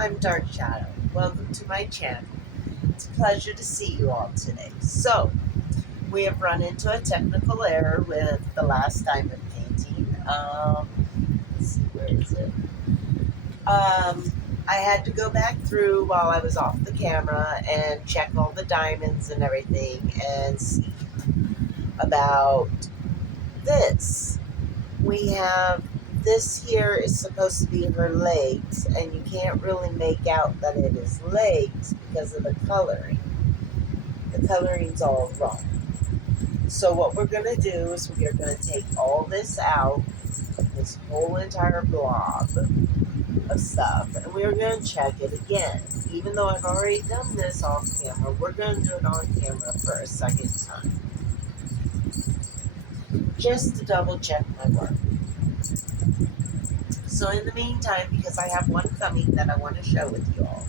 I'm Dark Shadow. Welcome to my channel. It's a pleasure to see you all today. So, we have run into a technical error with the last diamond painting. Let's see, where is it? I had to go back through while I was off the camera and check all the diamonds and everything and see about this. We have this here is supposed to be her legs, and you can't really make out that it is legs because of the coloring. The coloring's all wrong. So what we're going to do is we're going to take all this out, this whole entire blob of stuff, and we're going to check it again. Even though I've already done this off camera, we're going to do it on camera for a second time. Just to double check my work. So in the meantime, because I have one coming that I want to share with you all.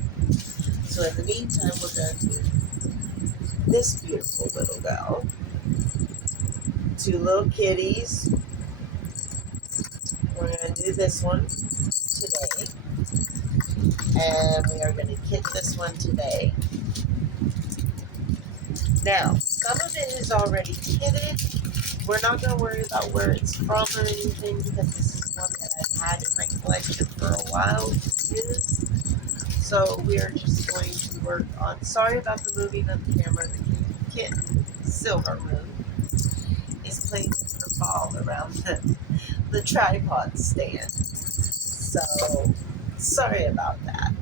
So in the meantime, we're going to do this beautiful little girl. Two little kitties. We're going to do this one today. And we are going to kit this one today. Now, some of it is already kitted. We're not going to worry about where it's from or anything because this is one that I've had in my collection for a while to use. So we are just going to work on, sorry about the moving of the camera, the kitten, Silver Moon, is playing with her ball around the tripod stand. So, sorry about that.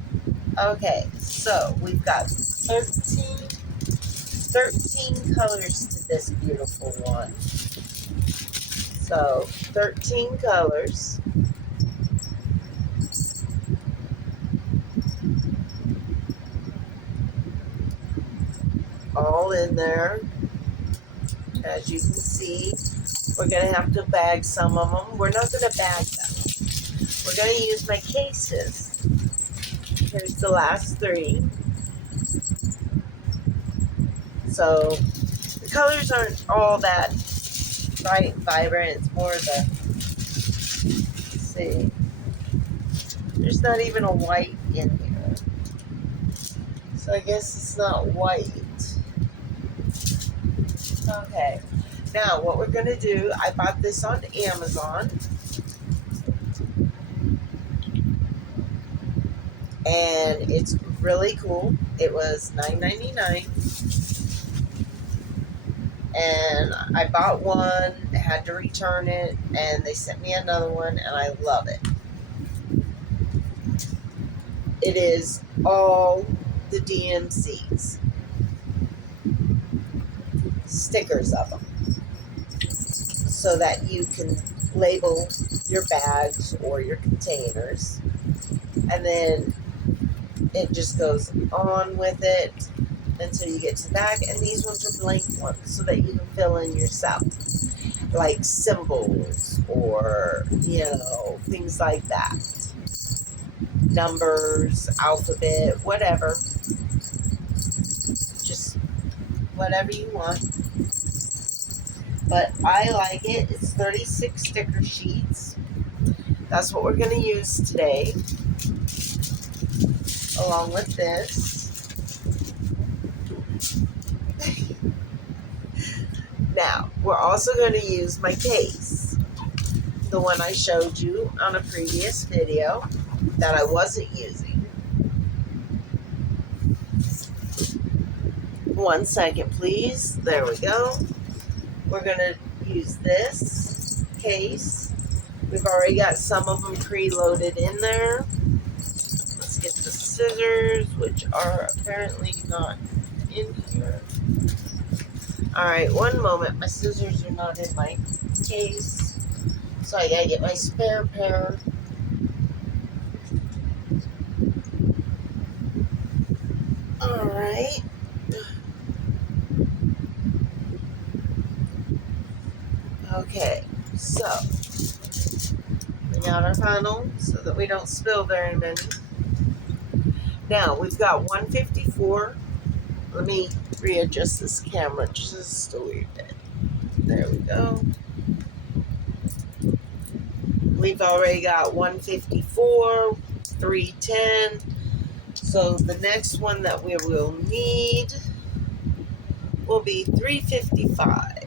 Okay, so we've got 13 colors to this beautiful one. So, 13 colors. All in there. As you can see, we're going to have to bag some of them. We're not going to bag them. We're going to use my cases. Here's the last 3. So, the colors aren't all that bright and vibrant. It's more the, let's see, there's not even a white in here. So I guess it's not white. Okay. Now, what we're going to do, I bought this on Amazon. And it's really cool. It was $9.99. And I bought one, had to return it, and they sent me another one, and I love it. It is all the DMCs. Stickers of them. So that you can label your bags or your containers. And then it just goes on with it until you get to the back. And these ones are blank ones so that you can fill in yourself. Like symbols or, things like that. Numbers, alphabet, whatever. Just whatever you want. But I like it. It's 36 sticker sheets. That's what we're going to use today. Along with this. Now, we're also going to use my case. The one I showed you on a previous video that I wasn't using. One second, please. There we go. We're going to use this case. We've already got some of them preloaded in there. Let's get the scissors, which are apparently not in here. Alright, one moment. My scissors are not in my case. So I gotta get my spare pair. Alright. Okay, so we got our funnel so that we don't spill very many. Now we've got 154. Let me readjust this camera just a wee bit. There we go. We've already got 154, 310, So the next one that we will need will be 355.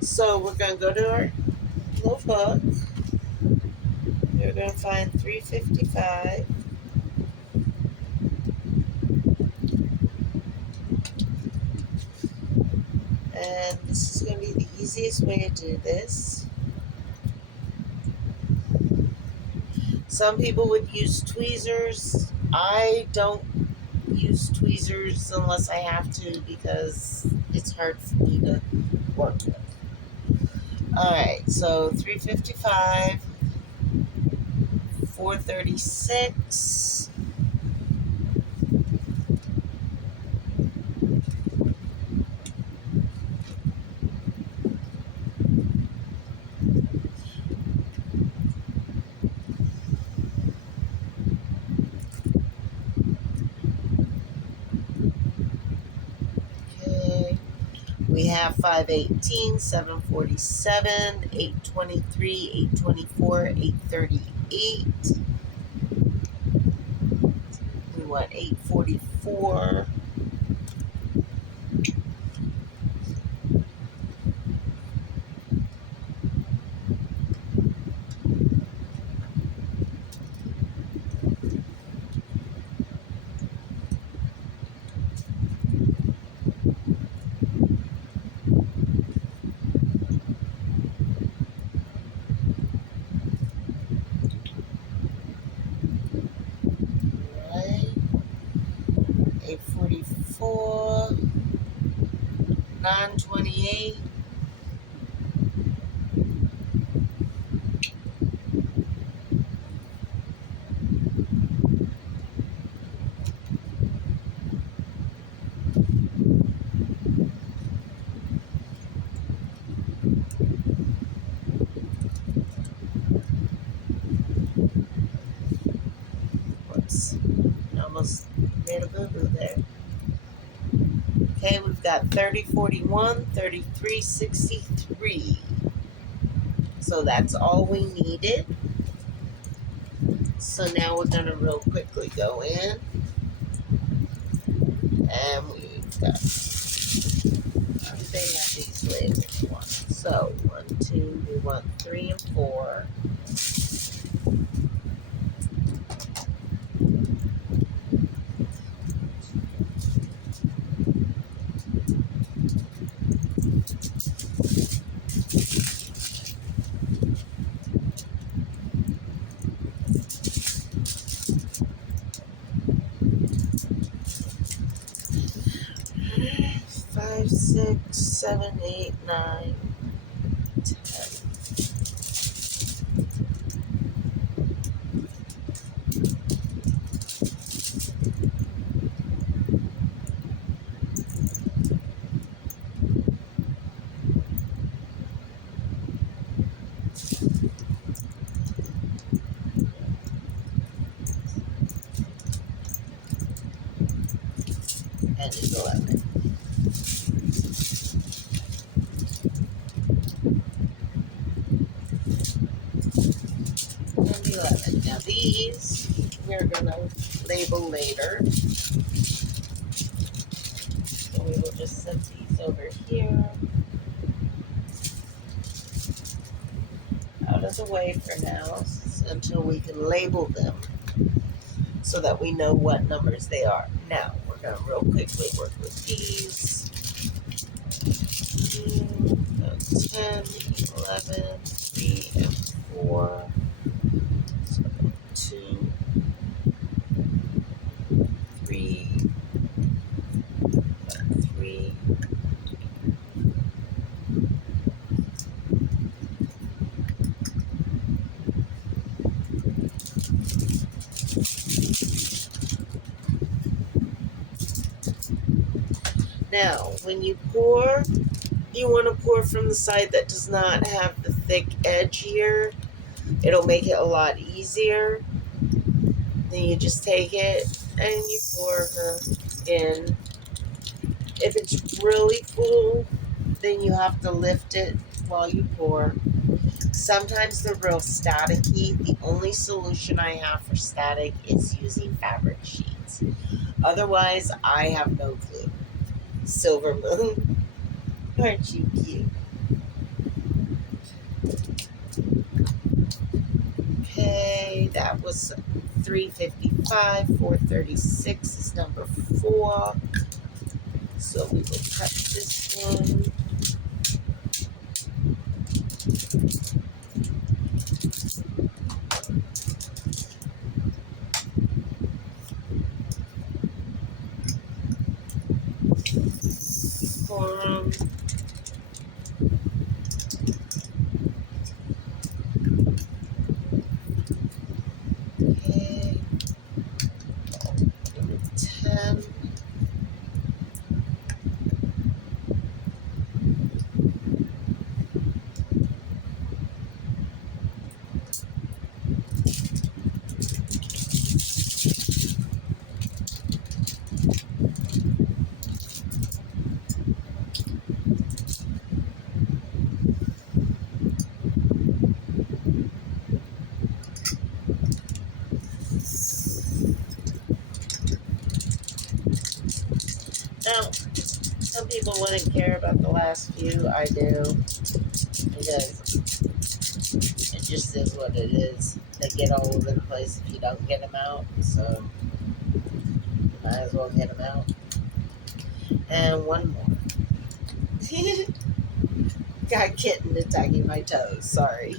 So we're going to go to our little book. We're going to find 355. And this is going to be the easiest way to do this. Some people would use tweezers. I don't use tweezers unless I have to because it's hard for me to work with. Alright, so 355, 436, okay. We have 518, 747, 823, 824, 838. We want 844. Right. 844. 928. Whoops. Almost made a boo-boo there. Okay, we've got 3041, 3363. So that's all we needed. So now we're going to real quickly go in. And we've got, they have these labels. So 1, 2, we want 3 and 4. Five, 6, 7, 8, 9, 10. And 11. And 11. Now these we're gonna label later. So we will just set these over here. Out of the way for now until we can label them so that we know what numbers they are. Now we're gonna real quickly work with these. 10, 11, 3, and 4. So 2, 3, 3. Now, when you pour, you want to pour from the side that does not have the thick edge here. It'll make it a lot easier. Then you just take it and you pour her in. If it's really full, then you have to lift it while you pour. Sometimes they're real staticky. The only solution I have for static is using fabric sheets. Otherwise, I have no clue. Silver Moon, aren't you cute? Okay, that was 355. 436 is number 4. So we will cut this one. Forum. Okay. Number 10. Now, some people wouldn't care about the last few. I do. Because it just is what it is. They get all over the place if you don't get them out. So, you might as well get them out. And one more. Got kitten attacking my toes. Sorry.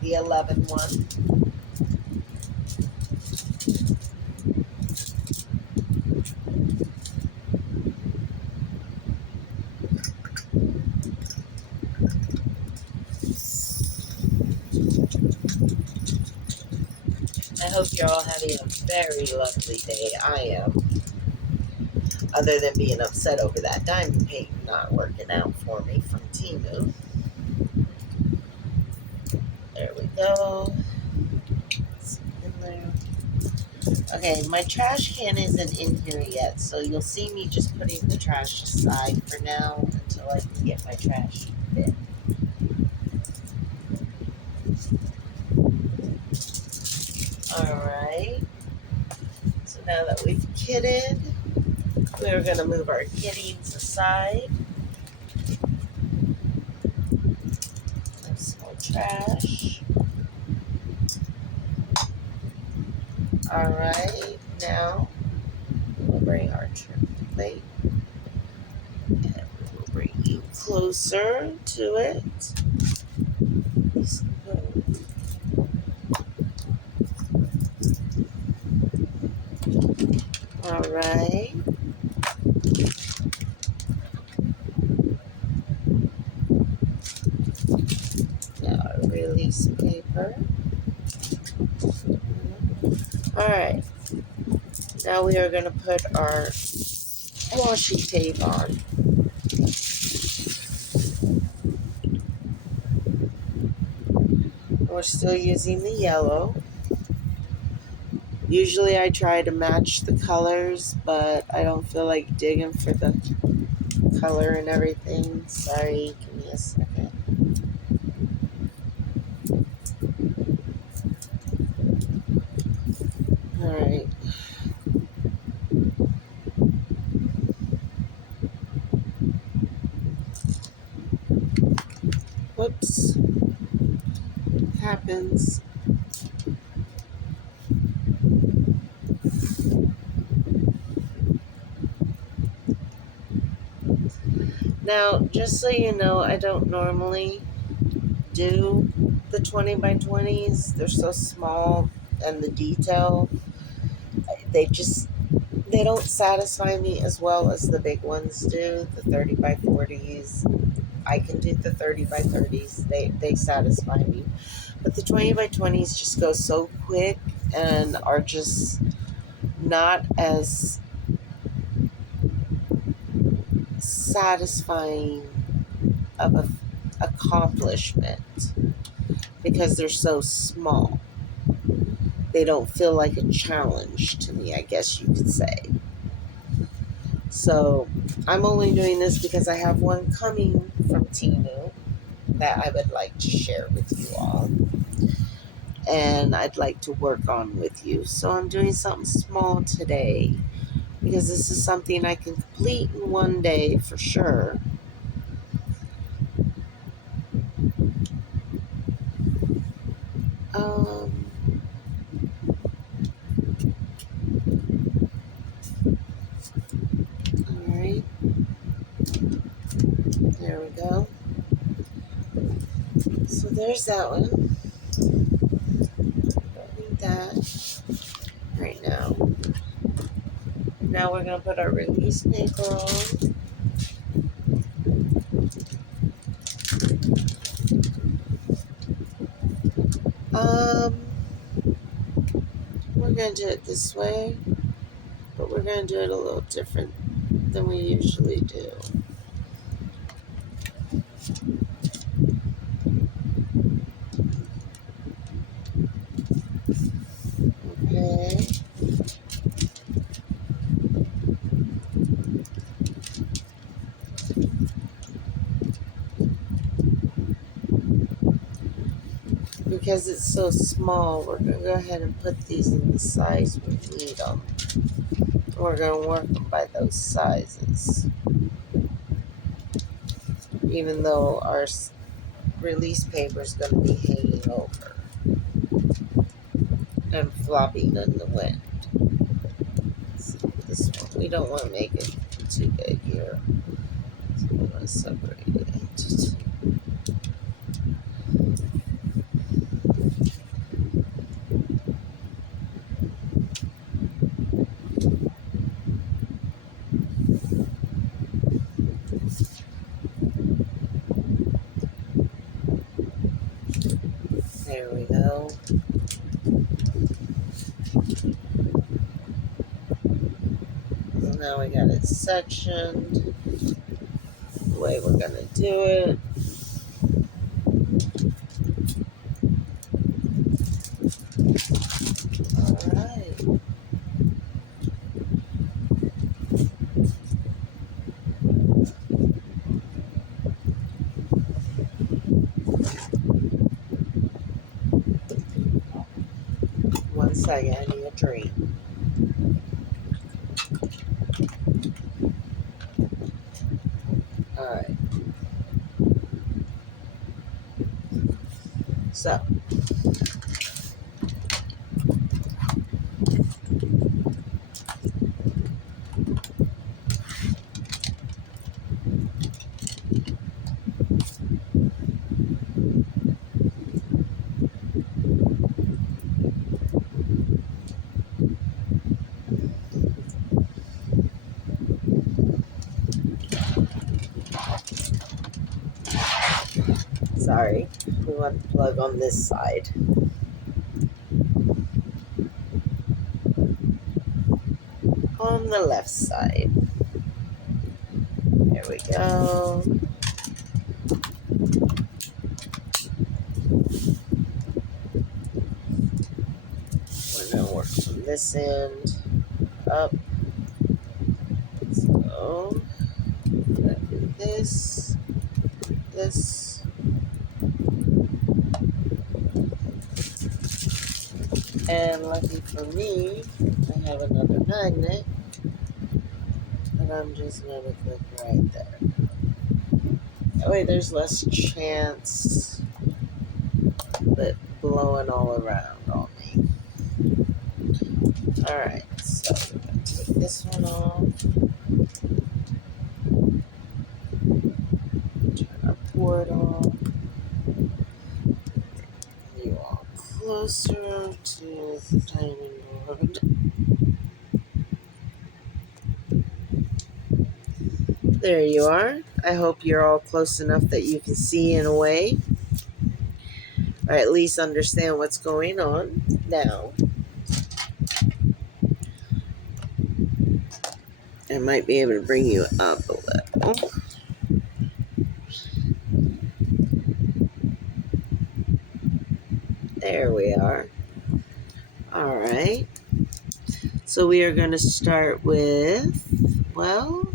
The 11 one. I hope you're all having a very lovely day. I am. Other than being upset over that diamond paint not working out for me from Timu. There we go. It's in there. Okay, my trash can isn't in here yet, so you'll see me just putting the trash aside for now until I can get my trash bin. Alright, so now that we've kitted, we're going to move our kitties aside. Some more trash. Alright, now we'll bring our trim plate and we'll bring you closer to it. Alright. Now our release paper. Alright. Now we are going to put our washi tape on. We're still using the yellow. Usually I try to match the colors, but I don't feel like digging for the color and everything. Sorry, give me a second. Alright. Whoops. Happens. Now, just so you know, I don't normally do the 20 by 20s. They're so small, and the detail, they don't satisfy me as well as the big ones do. The 30 by 40s, I can do the 30 by 30s. They satisfy me. But the 20 by 20s just go so quick and are just not as satisfying of a accomplishment because they're so small. They don't feel like a challenge to me, I guess you could say. So I'm only doing this because I have one coming from Timu. that I would like to share with you all. And I'd like to work on with you. So I'm doing something small today because this is something I can complete in one day for sure. All right, there we go. So there's that one. Don't need that right now. Now we're gonna put our release paper on. Um, we're gonna do it this way, but we're gonna do it a little different than we usually do. Okay. Because it's so small, we're going to go ahead and put these in the size we need them. We're going to work them by those sizes. Even though our release paper is going to be hanging over and flopping in the wind. So this one, we don't want to make it too big here. So we're going to separate it into two. There we go. So now we got it sectioned the way we're going to do it. Alright. One second, I need a drink. Alright. So, sorry, we want the plug on this side. On the left side. There we go. We're going to work from this end up. So, we're going to do this, this. And lucky for me, I have another magnet that I'm just going to click right there. That way there's less chance of it blowing all around on me. Alright, so we're going to take this one off. Turn our port off. You all closer to the diamond board. There you are. I hope you're all close enough that you can see in a way, or at least understand what's going on now. I might be able to bring you up a little. There we are. All right. So we are going to start with, well,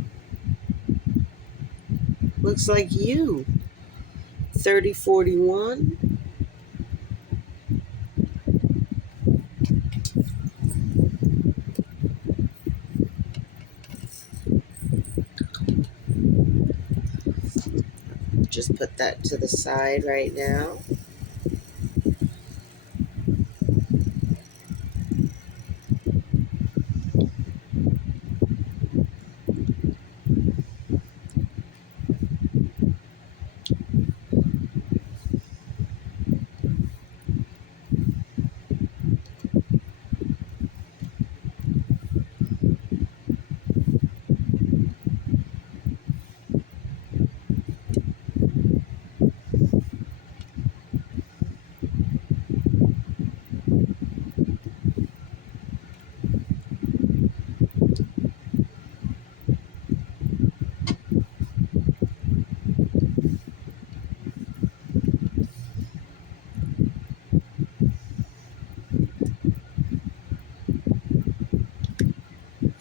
looks like you. 3041. Just put that to the side right now.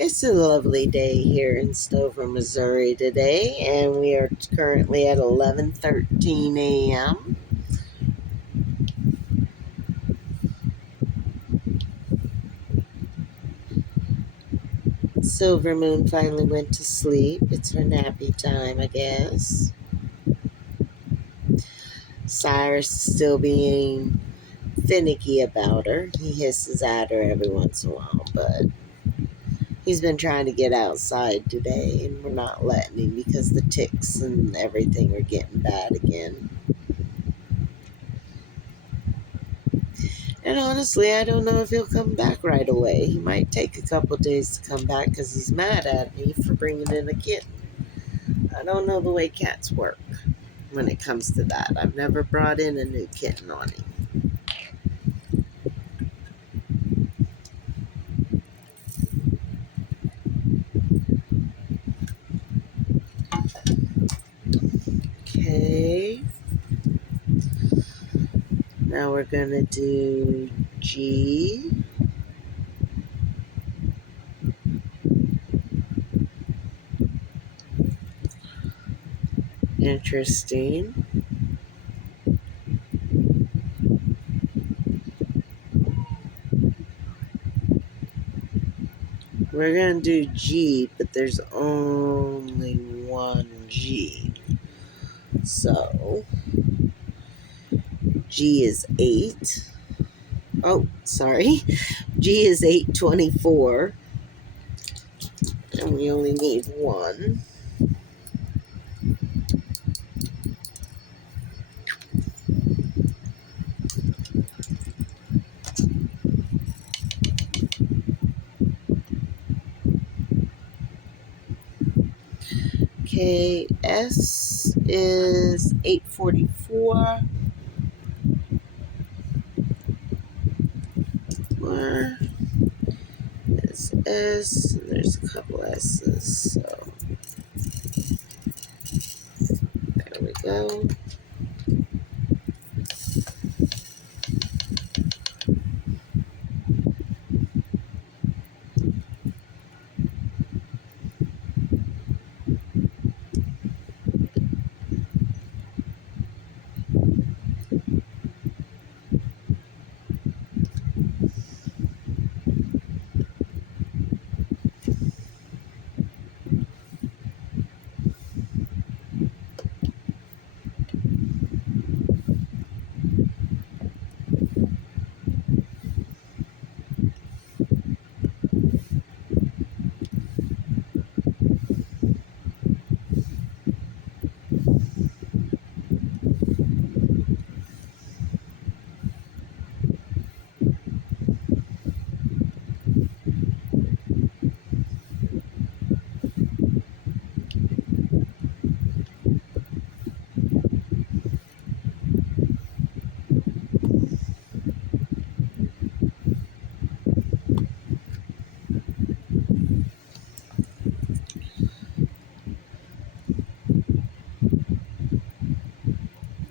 It's a lovely day here in Stover, Missouri today, and we are currently at 11:13 a.m. Silver Moon finally went to sleep. It's her nappy time, I guess. Cyrus is still being finicky about her. He hisses at her every once in a while, but he's been trying to get outside today, and we're not letting him because the ticks and everything are getting bad again. And honestly, I don't know if he'll come back right away. He might take a couple days to come back because he's mad at me for bringing in a kitten. I don't know the way cats work when it comes to that. I've never brought in a new kitten on him. Okay. Now we're going to do G. Interesting. We're going to do G, but there's only one G. So, G is 8. Oh, sorry. G is 824. And we only need one. Okay, S is 844. Where is S? There's a couple S's, so there we go.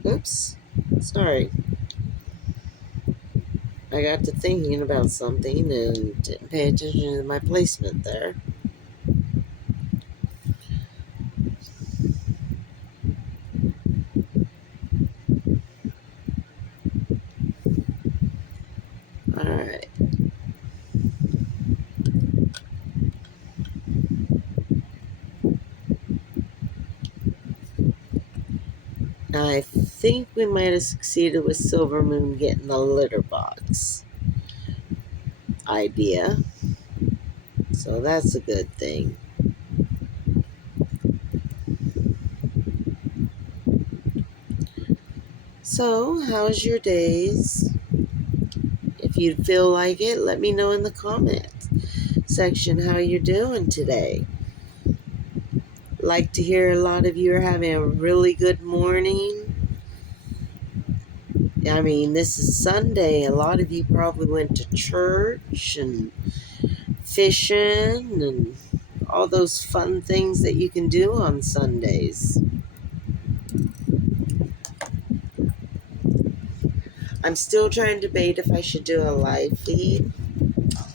Oops, sorry. I got to thinking about something and didn't pay attention to my placement there. I think we might have succeeded with Silver Moon getting the litter box idea. So that's a good thing. So, how's your days? If you feel like it, let me know in the comments section how you're doing today. Like to hear a lot of you are having a really good morning. I mean, this is Sunday. A lot of you probably went to church and fishing and all those fun things that you can do on Sundays. I'm still trying to debate if I should do a live feed.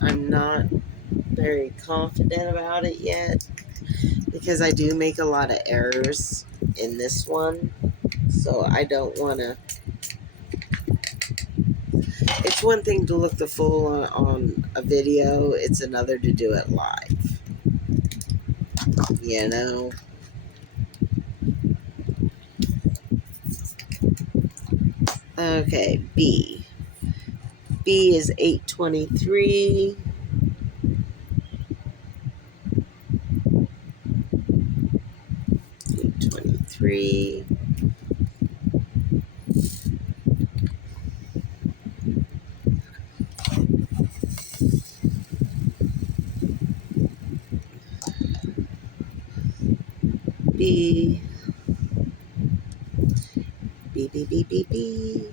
I'm not very confident about it yet because I do make a lot of errors in this one. So I don't want to. It's one thing to look the fool on a video, it's another to do it live. You know? Okay, B. B is 823. 823. B. B, B, B, B, B.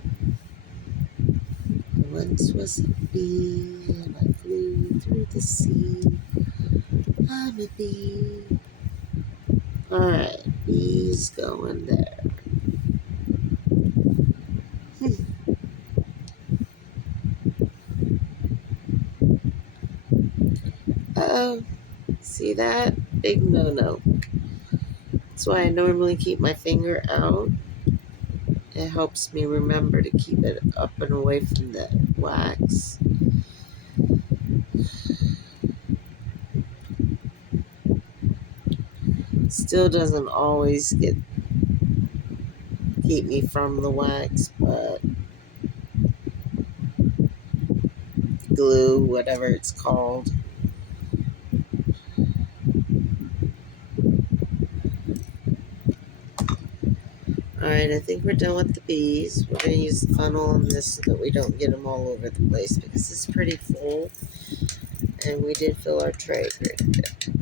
Once was a bee, and I flew through the sea. I'm a bee. Alright, B's going there. Uh-oh. See that? Big no-no. That's why I normally keep my finger out. It helps me remember to keep it up and away from the wax. Still doesn't always keep me from the wax, but glue, whatever it's called. Alright, I think we're done with the bees. We're going to use the funnel on this so that we don't get them all over the place because it's pretty full. And we did fill our tray pretty good.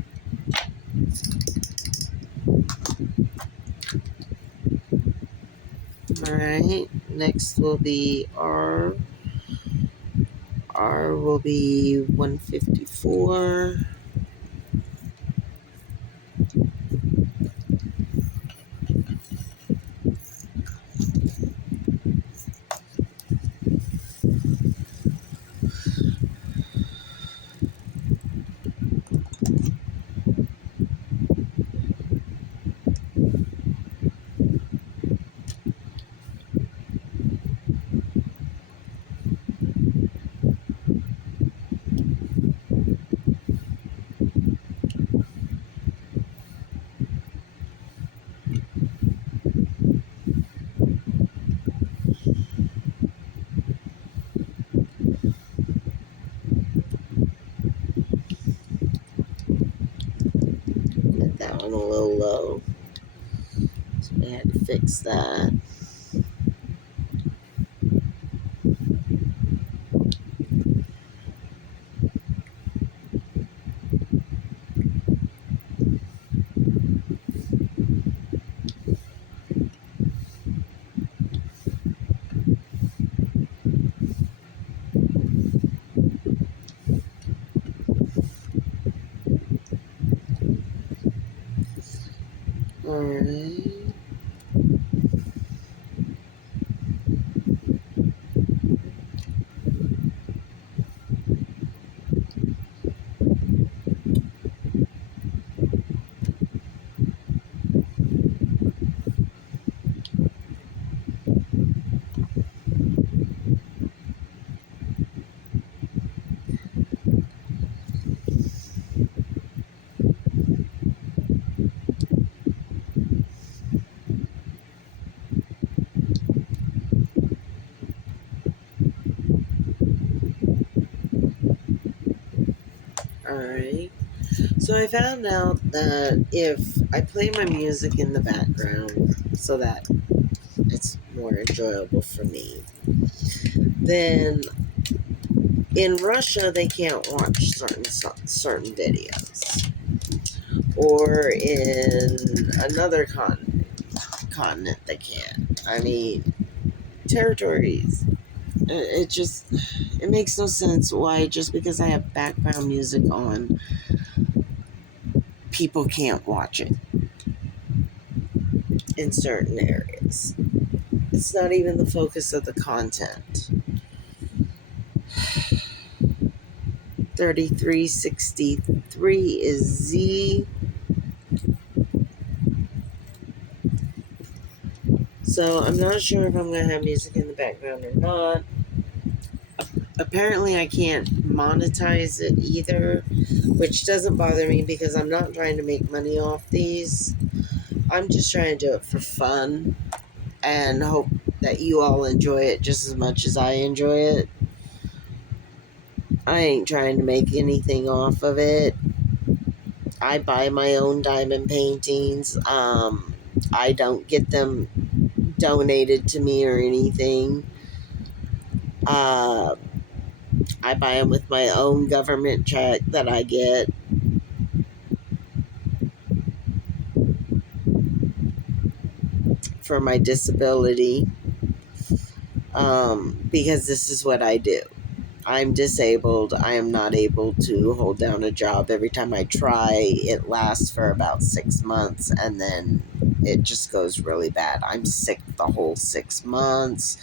Alright, next will be R. R will be 154. Got that one a little low. So we had to fix that. Alright. Alright. So I found out that if I play my music in the background so that it's more enjoyable for me, then in Russia they can't watch certain videos. Or in another continent they can't. I mean, territories. It makes no sense why just because I have background music on, people can't watch it in certain areas. It's not even the focus of the content. 3363 is Z. So I'm not sure if I'm going to have music in the background or not. Apparently I can't monetize it either, which doesn't bother me because I'm not trying to make money off these. I'm just trying to do it for fun and hope that you all enjoy it just as much as I enjoy it. I ain't trying to make anything off of it. I buy my own diamond paintings. I don't get them donated to me or anything. I buy them with my own government check that I get. For my disability, because this is what I do. I'm disabled. I am not able to hold down a job. Every time I try, it lasts for about 6 months and then it just goes really bad. I'm sick the whole 6 months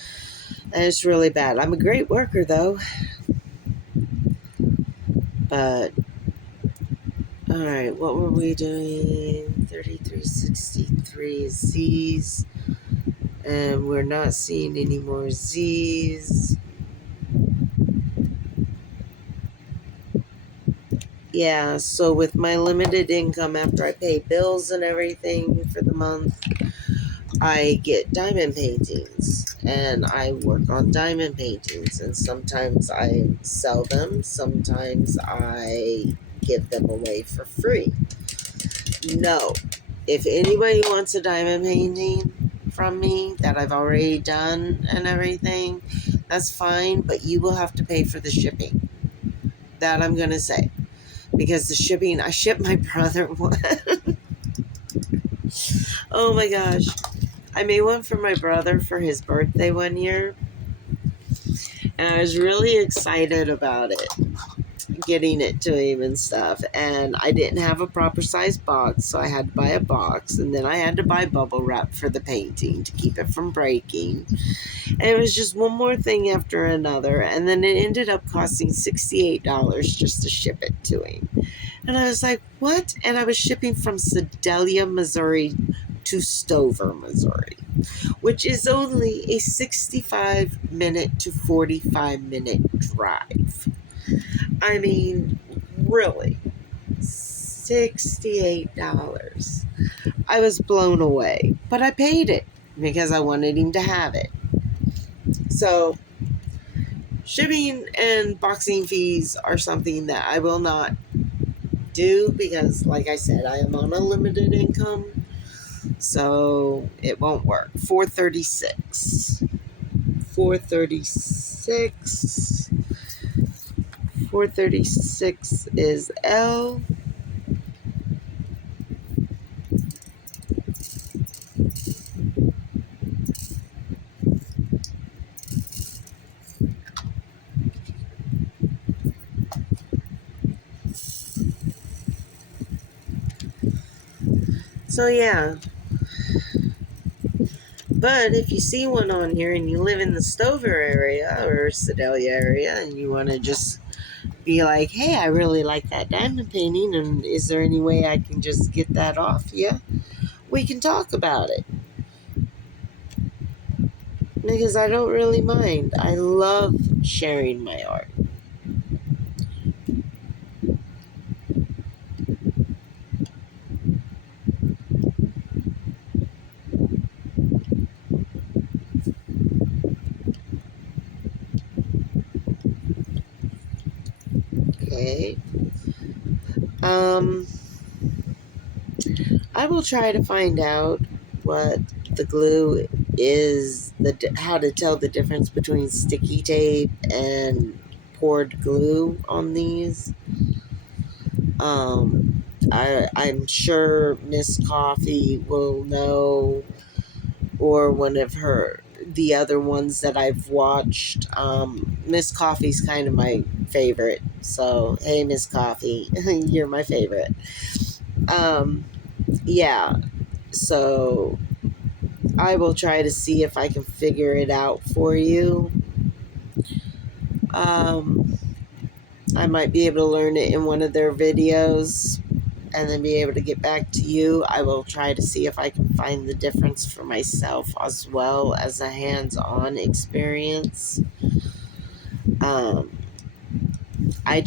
and it's really bad. I'm a great worker though. But, alright, what were we doing? 3363 Z's. And we're not seeing any more Z's. Yeah, so with my limited income after I pay bills and everything for the month, I get diamond paintings and I work on diamond paintings, and sometimes I sell them, sometimes I give them away for free. No, if anybody wants a diamond painting from me that I've already done and everything, that's fine, but you will have to pay for the shipping. That I'm going to say. Because the shipping, I shipped my brother one. Oh my gosh. I made one for my brother for his birthday one year. And I was really excited about it, getting it to him and stuff. And I didn't have a proper size box, so I had to buy a box. And then I had to buy bubble wrap for the painting to keep it from breaking. And it was just one more thing after another. And then it ended up costing $68 just to ship it to him. And I was like, what? And I was shipping from Sedalia, Missouri to Stover, Missouri, which is only a 65-minute to 45-minute drive. I mean, really, $68. I was blown away, but I paid it because I wanted him to have it. So, shipping and boxing fees are something that I will not do because, like I said, I am on a limited income, so it won't work. 436 436 is L. So yeah, but if you see one on here and you live in the Stover area or Sedalia area and you want to just be like, hey, I really like that diamond painting, and is there any way I can just get that off you? We can talk about it. Because I don't really mind. I love sharing my art. Okay. Um, I will try to find out what the glue is, how to tell the difference between sticky tape and poured glue on these. I'm sure Miss Coffee will know, or one of the other ones that I've watched. Miss Coffee's kind of my favorite. So, hey, Miss Coffee, you're my favorite. Yeah, so I will try to see if I can figure it out for you. Um, I might be able to learn it in one of their videos and then be able to get back to you. I will try to see if I can find the difference for myself as well as a hands-on experience. Um, I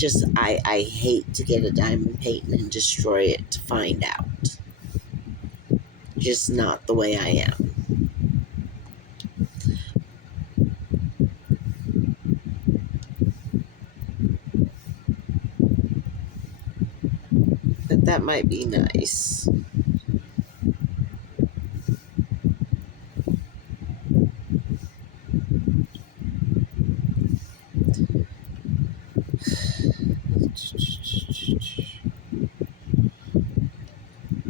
hate to get a diamond paint and destroy it to find out. Just not the way I am. But that might be nice.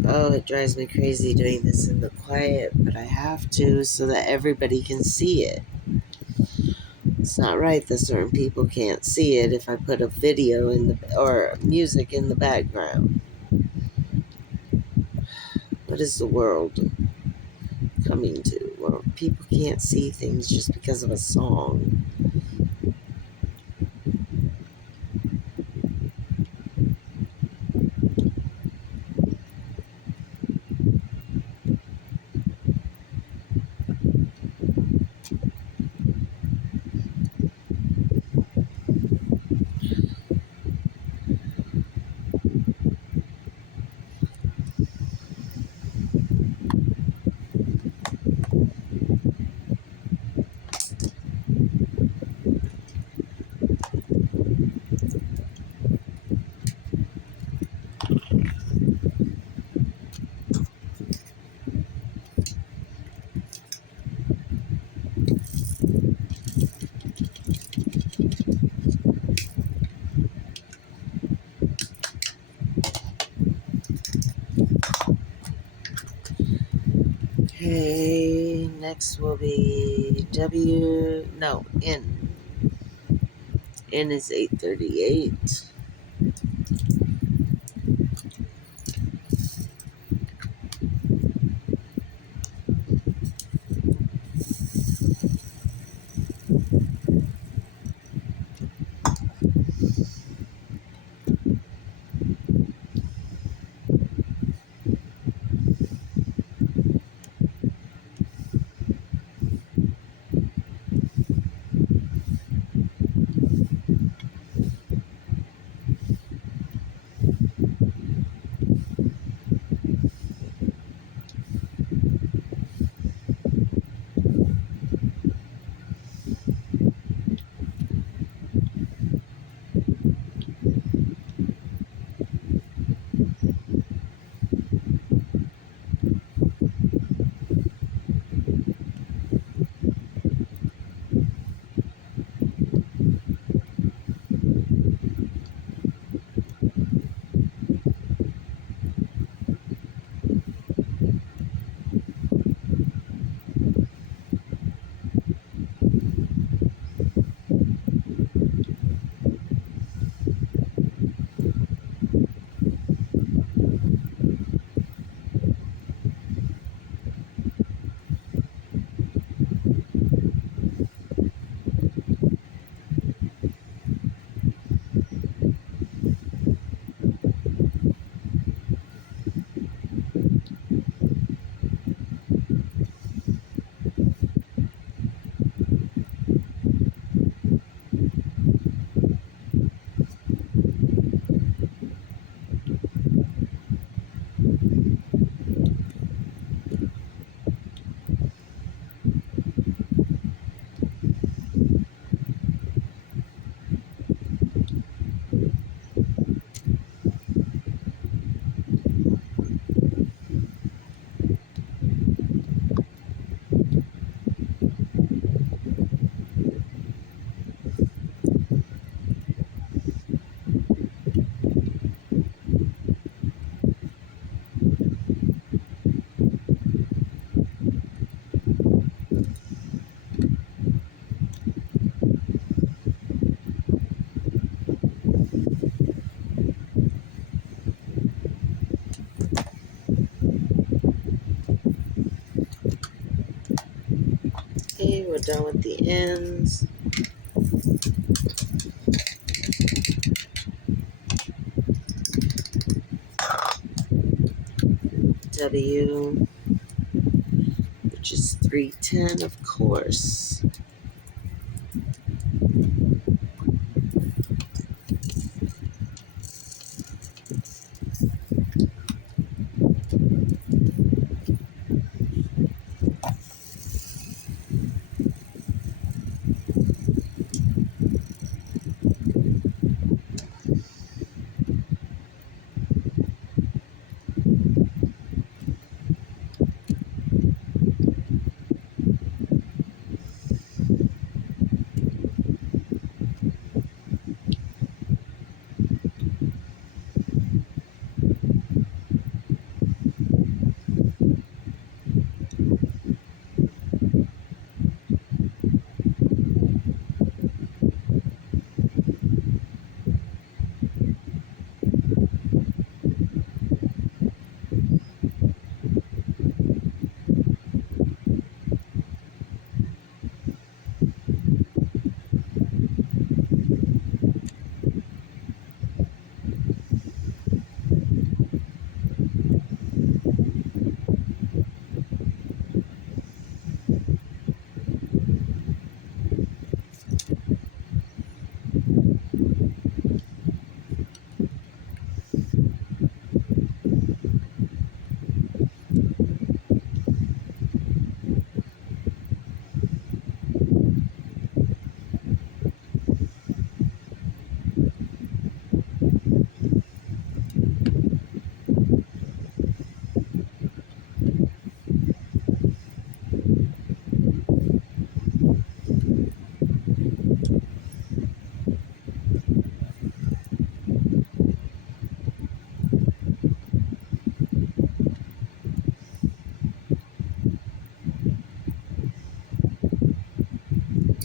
Oh, it drives me crazy doing this in the quiet, but I have to so that everybody can see it. It's not right that certain people can't see it if I put a video or music in the background. What is the world coming to? Where people can't see things just because of a song. Okay, next will be N. N is 838. done with the ends. W, which is 310, of course.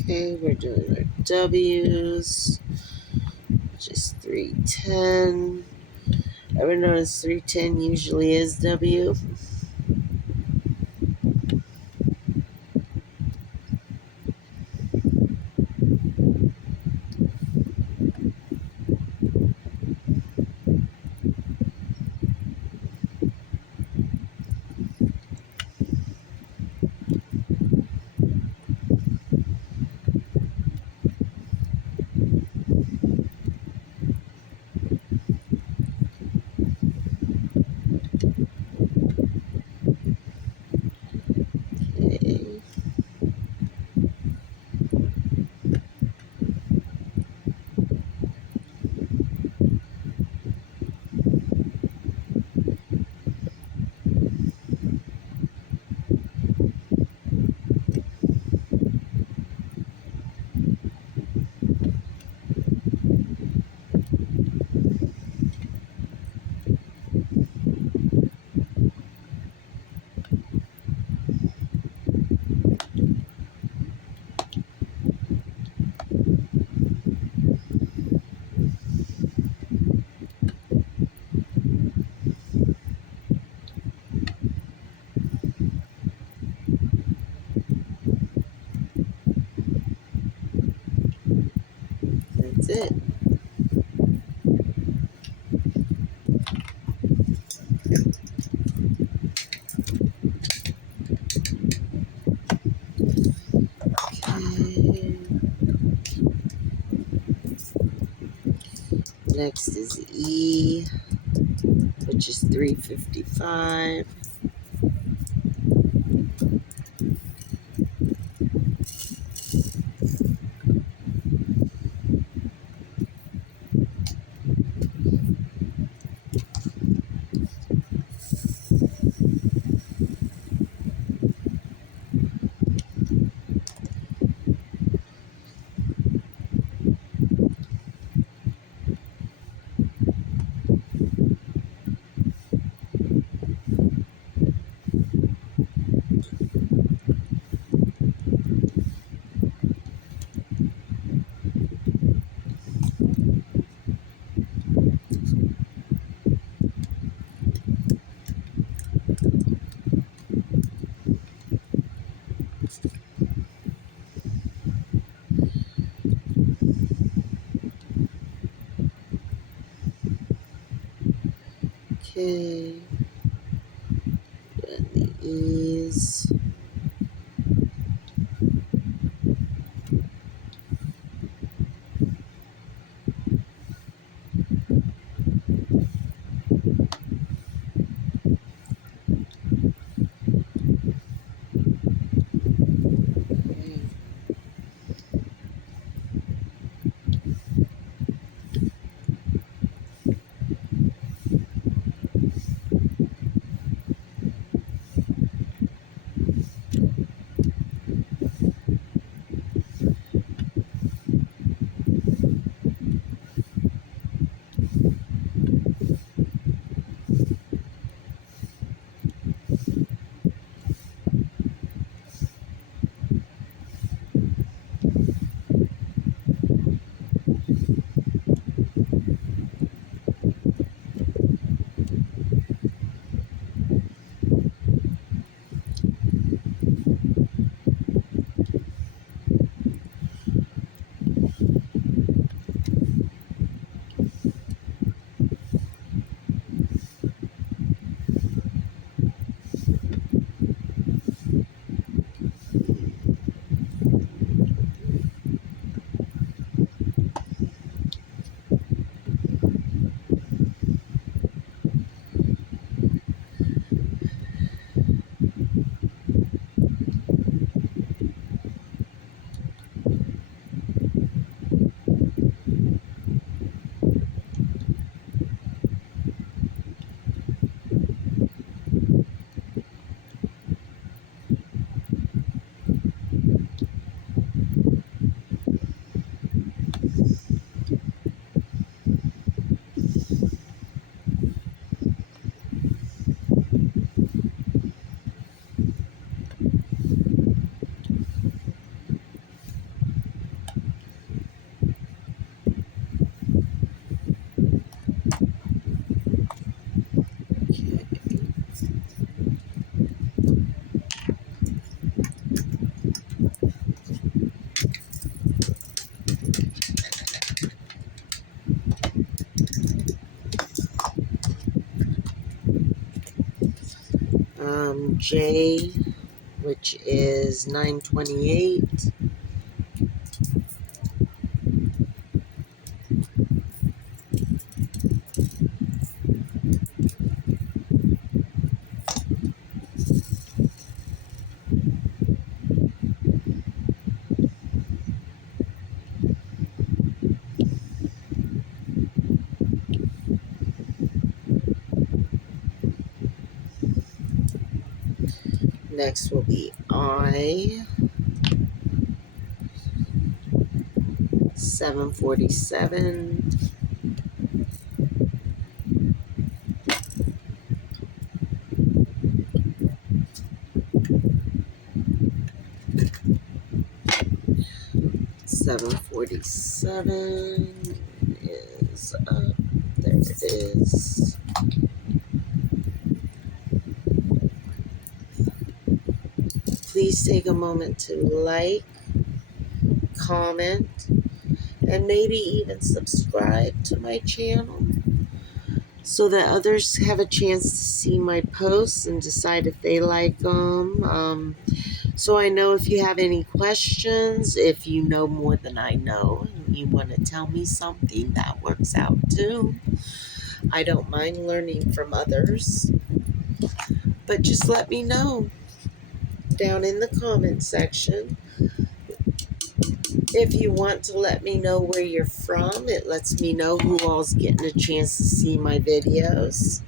Okay, we're doing our W's, which is 310. Ever notice 310 usually is W? Okay. That's it. Okay. Next is E, which is 355. Okay. And the ease. J, which is 928. Next will be I, 747. $747 is up. There it is. Please take a moment to like, comment, and maybe even subscribe to my channel so that others have a chance to see my posts and decide if they like them. So I know if you have any questions, if you know more than I know and you want to tell me something, that works out too. I don't mind learning from others, but just let me know down in the comment section. If you want to let me know where you're from, it lets me know who all's getting a chance to see my videos.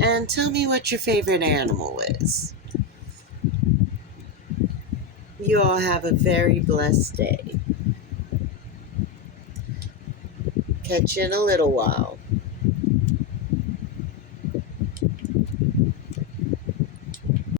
And tell me what your favorite animal is. You all have a very blessed day. Catch you in a little while.